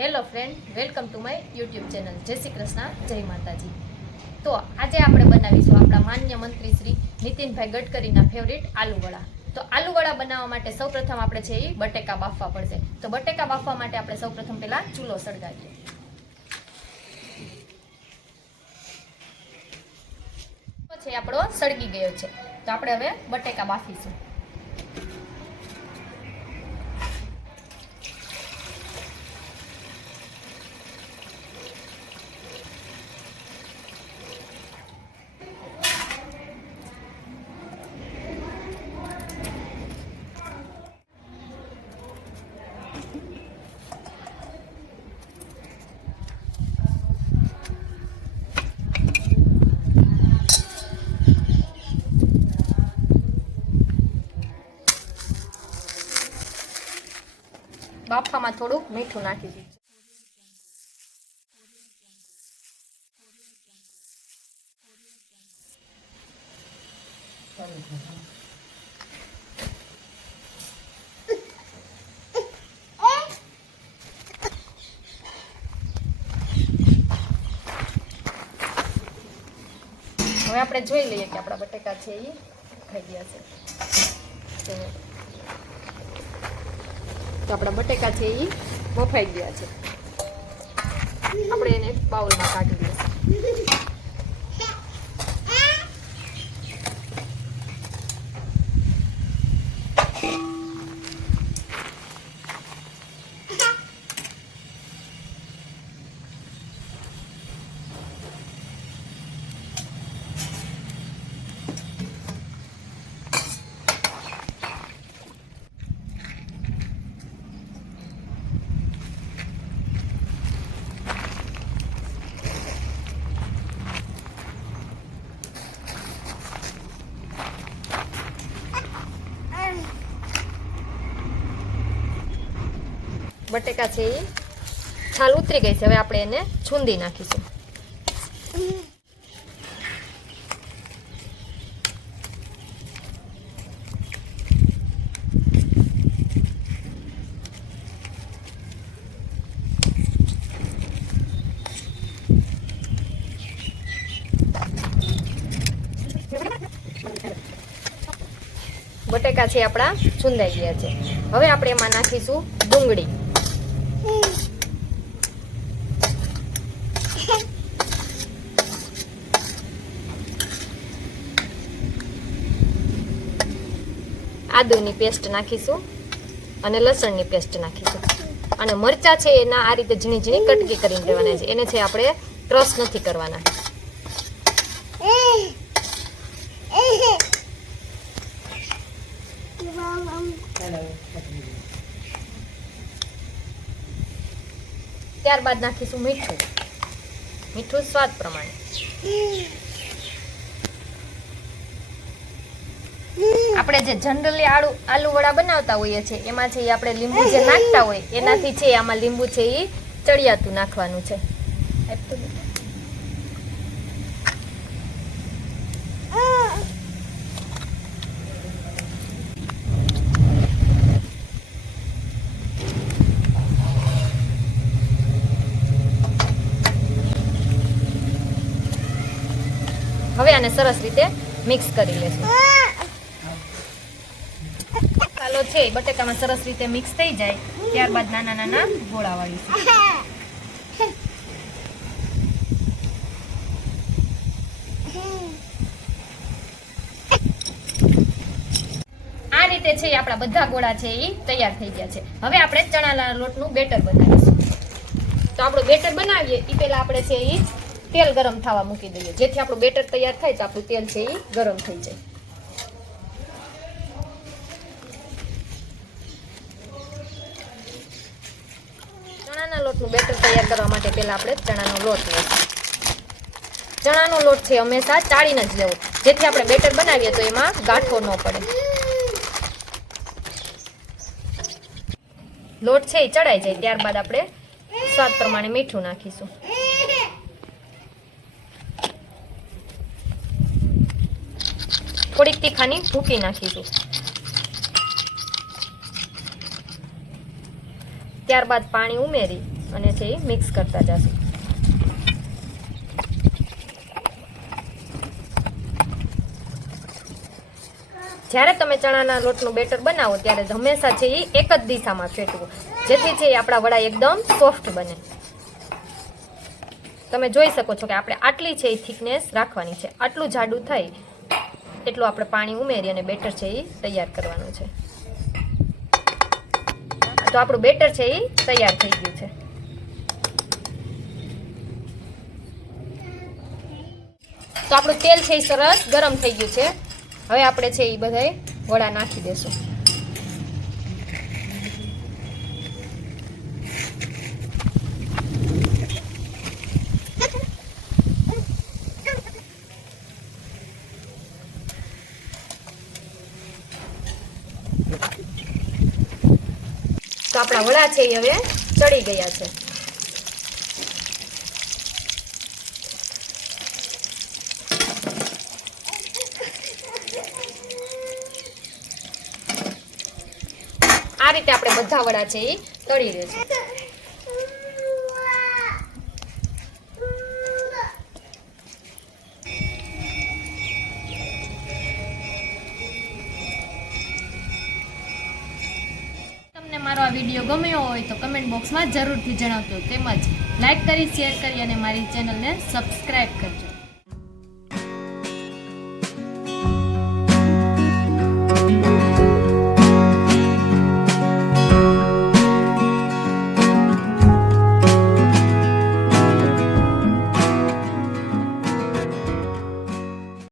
Hello friend, welcome to my YouTube channel. Jai Shri Krishna, જય માતાજી. તો આજે આપણે બનાવીશું આપણા માન્ય મંત્રી શ્રી નીતિનભાઈ ગડકરીના ફેવરિટ આલુવડા. તો આલુવડા બનાવવા માટે સૌપ્રથમ આપણે છે એ બટેકા બાફવા પડશે. તો બટેકા બાફવા માટે આપણે સૌપ્રથમ પહેલાં ચૂલો સળગાવીએ. છે આપણો સળગી ગયો છે. તો આપણે હવે બટેકા બાફીશું. બાફામાં થોડું મીઠું નાખી દીધું. હવે આપણે જોઈ લઈએ કે આપણા બટેકા છે એ થઈ ગયા છે. તો આપણા બટેકા છે એ બફાઈ ગયા છે. આપણે એને બાઉલમાં કાઢી લઈશું બટેકા છે એ છાલ ઉતરી ગઈ છે. હવે આપણે એને છૂંદી નાખીશું. બટેકા છે આપણા છુંદાઈ ગયા છે. હવે આપણે એમાં નાખીશું ડુંગળી. આદુની પેસ્ટ નાખીશું અને લસણની પેસ્ટ નાખીશું. અને મરચા છે એના આ રીતે ઝીણી ઝીણી કટકી કરીને દેવાના છે. એને છે આપણે ક્રશ નથી કરવાના. ત્યારબાદ નાખીશું મીઠું. મીઠું સ્વાદ પ્રમાણે. આપણે જે જનરલી આલુ આલુ વડા બનાવતા હોઈએ છીએ, એમાં છે આપણે લીંબુ જે નાખતા હોય, એનાથી છે આમાં લીંબુ છે એ ચડિયાતું નાખવાનું છે. હવે આને સરસ રીતે મિક્સ કરી લેશું. ચાલો છે બટેકામાં સરસ રીતે મિક્સ થઈ જાય, ત્યારબાદ નાના નાના ગોળા વાળીશું. આ રીતે છે આપણા બધા ગોળા છે, એ તૈયાર થઈ ગયા છે. હવે આપણે ચણાના લોટનું બેટર બનાવીશું. તો આપણું બેટર બનાવીએ એ પહેલા આપણે છે એ તેલ ગરમ થવા મૂકી દઈએ. જેથી આપણું બેટર તૈયાર થાય, તો આપણું તેલ છે એ ગરમ થઈ જાય ચણાના લોટનું બેટર તૈયાર કરવા માટે પહેલાં આપણે ચણાનો લોટ લઈશું ચણાનો લોટ છે હંમેશા ચાળીને જ લેવો. જેથી આપણે બેટર બનાવીએ તો એમાં ગાંઠો ન પડે. લોટ છે એ ચડાઈ જાય. ત્યારબાદ આપણે સ્વાદ પ્રમાણે મીઠું નાખીશું. થોડીક તીખાની ભૂકી નાખીશું. ત્યારબાદ પાણી ઉમેરી અને છે એ મિક્સ કરતા જશું. જ્યારે તમે ચણાના લોટનું બેટર બનાવો, ત્યારે હંમેશા છે એ એક જ દિશામાં ફેટવું. જેથી છે આપણા વડા એકદમ સોફ્ટ બને. તમે જોઈ શકો છો કે આપણે આટલી છે એ થિકનેસ રાખવાની છે. આટલું જાડું થાય એટલું આપણે પાણી ઉમેરી અને બેટર છે એ તૈયાર કરવાનું છે. તો આપણું બેટર છે એ તૈયાર થઈ ગયું છે. તો આપણું તેલ છે એ સરસ ગરમ થઈ ગયું છે. હવે આપણે છે એ બધાય વડા નાખી દેશું. તો આપણા વડા છે એ હવે ચડી ગયા છે. આ રીતે આપણે બધા વડા છે એ તળી લેશું. તમને મારો આ વીડિયો ગમ્યો હોય તો કમેન્ટ બોક્સમાં જરૂરથી જણાવજો. તેમજ લાઇક કરી શેર કરી અને મારી ચેનલને સબસ્ક્રાઈબ કરજો.